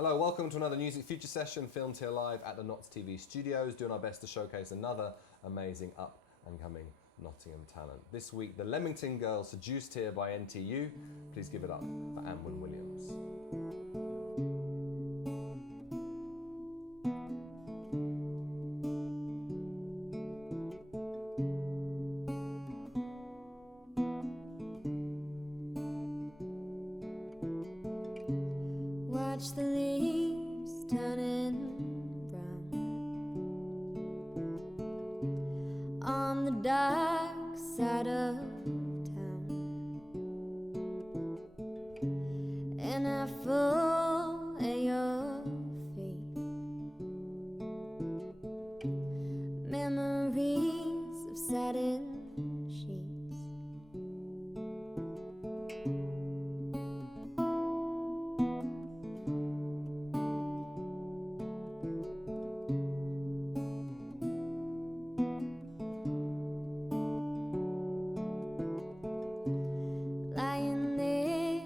Hello, welcome to another Nusic Future Session filmed here live at the Notts TV studios, doing our best to showcase another amazing up and coming Nottingham talent. This week, the Leamington girls seduced here by NTU. Please give it up for ANWYN Williams. Watch the leaves turning brown on the dark side of town, and I fall at your feet. Memories of satin sheets. Lying there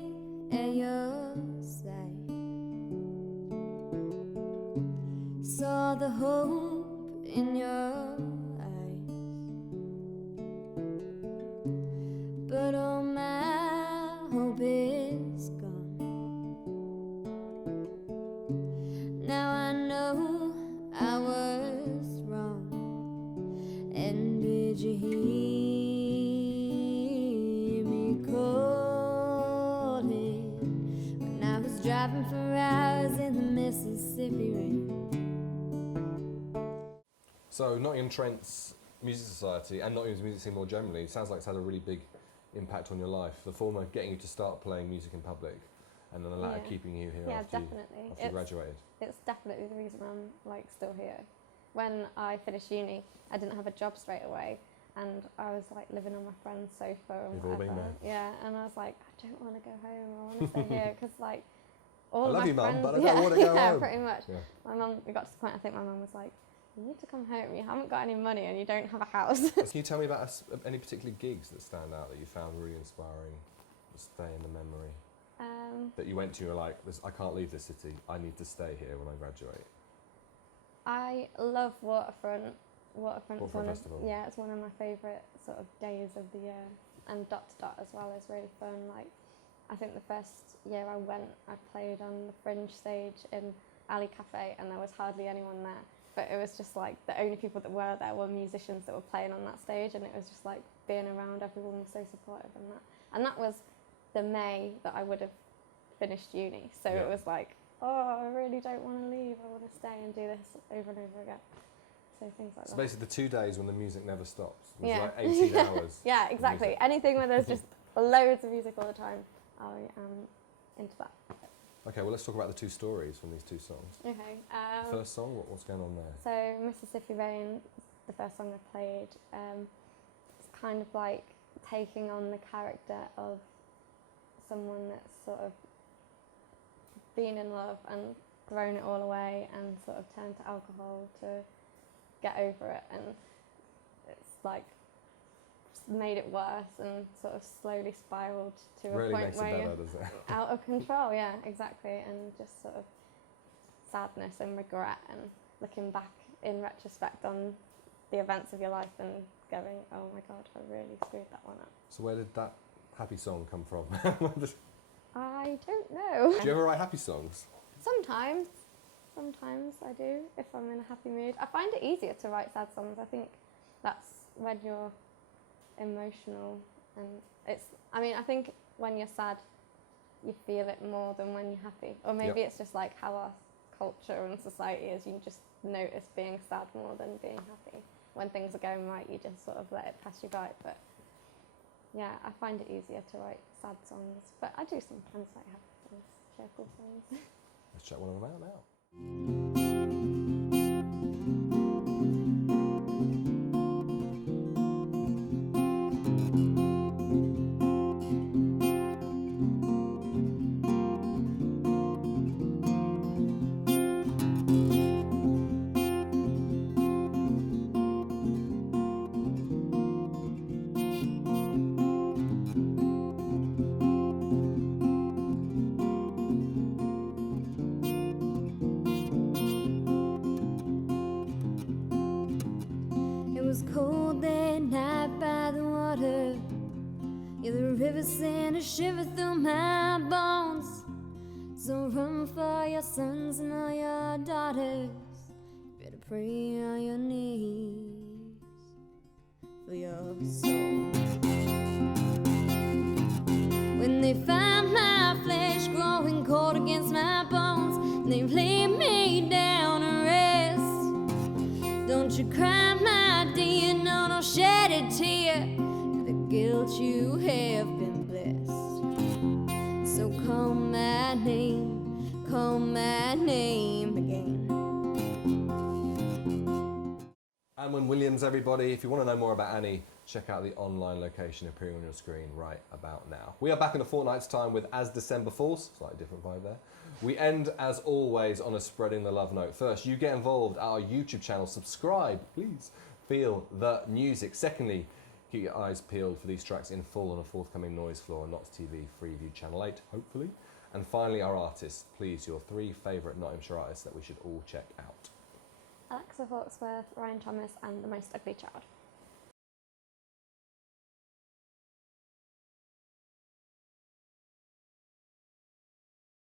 at your side, saw the hope in your eyes, but all my hope is gone. Now I know I was wrong. And did you hear me calling when I was driving for hours in the Mississippi rain? So Nottingham Trent's Music Society and Nottingham's music scene more generally sounds like it's had a really big impact on your life. The former getting you to start playing music in public, and then the latter Yeah. keeping you here Yeah, after definitely. you graduated. It's definitely the reason I'm like still here. When I finished uni, I didn't have a job straight away, and I was like living on my friend's sofa and We've all whatever. been there. Yeah, and I was like, I don't want to go home. I want to stay here because like all I love my you, Mum, friends. but I don't want to go yeah, home. pretty much. Yeah. My mum. It got to the point. I think my mum was like, "You need to come home. You haven't got any money, and you don't have a house." Can you tell me about any particular gigs that stand out that you found really inspiring, that stay in the memory? That you went to, you're like, I can't leave this city. I need to stay here when I graduate. I love Waterfront. Waterfront's Waterfront one of, Festival. yeah, it's one of my favourite sort of days of the year. And Dot to Dot as well is really fun. Like, I think the first year I went, I played on the Fringe stage in Alley Cafe, and there was hardly anyone there. But it was just like the only people that were there were musicians that were playing on that stage, and it was just like being around everyone was so supportive and that. And that was the May that I would have finished uni. So Yeah. it was like, oh, I really don't want to leave. I want to stay and do this over and over again. So things like So that. basically the 2 days when the music never stops. It was Yeah. like 18 hours. Yeah, of exactly. music. Anything where there's just loads of music all the time, I am into that. Okay, well let's talk about the two stories from these two songs. Okay. First song, what's going on there? So Mississippi Rain, the first song I played, it's kind of like taking on the character of someone that's sort of been in love and thrown it all away and sort of turned to alcohol to get over it, and it's like made it worse and sort of slowly spiraled to a Really point makes it where better, you're doesn't it? out of control. Yeah, exactly. And just sort of sadness and regret and looking back in retrospect on the events of your life and going, oh my God, I really screwed that one up. So where did that happy song come from? I don't know. Do you ever write happy songs? Sometimes I do, if I'm in a happy mood. I find it easier to write sad songs. I think that's when you're emotional, and I think when you're sad, you feel it more than when you're happy. Or maybe Yep. it's just like how our culture and society is. You just notice being sad more than being happy. When things are going right, you just sort of let it pass you by. But yeah, I find it easier to write sad songs. But I do sometimes like happy songs, cheerful songs. Let's check one of them out now. to send a shiver through my bones. So run for your sons and all your daughters. Better pray on your knees for your soul. When they find my flesh growing cold against my bones, and they lay me down to rest, don't you cry, my dear, no, don't shed a tear for the guilt you have been blessed. So call my name again. ANWYN WILLIAMS, everybody. If you want to know more about Annie, check out the online location appearing on your screen right about now. We are back in a fortnight's time with As December Falls. Slightly different vibe there. We end, as always, on a spreading the love note. First, you get involved at our YouTube channel. Subscribe, please. Feel the music. Secondly, keep your eyes peeled for these tracks in full on a forthcoming Noise Floor and Notts TV Freeview Channel 8, hopefully. And finally, our artists. Please, your 3 favourite Nottinghamshire artists that we should all check out. Alexa Hawksworth, Ryan Thomas, and The Most Ugly Child.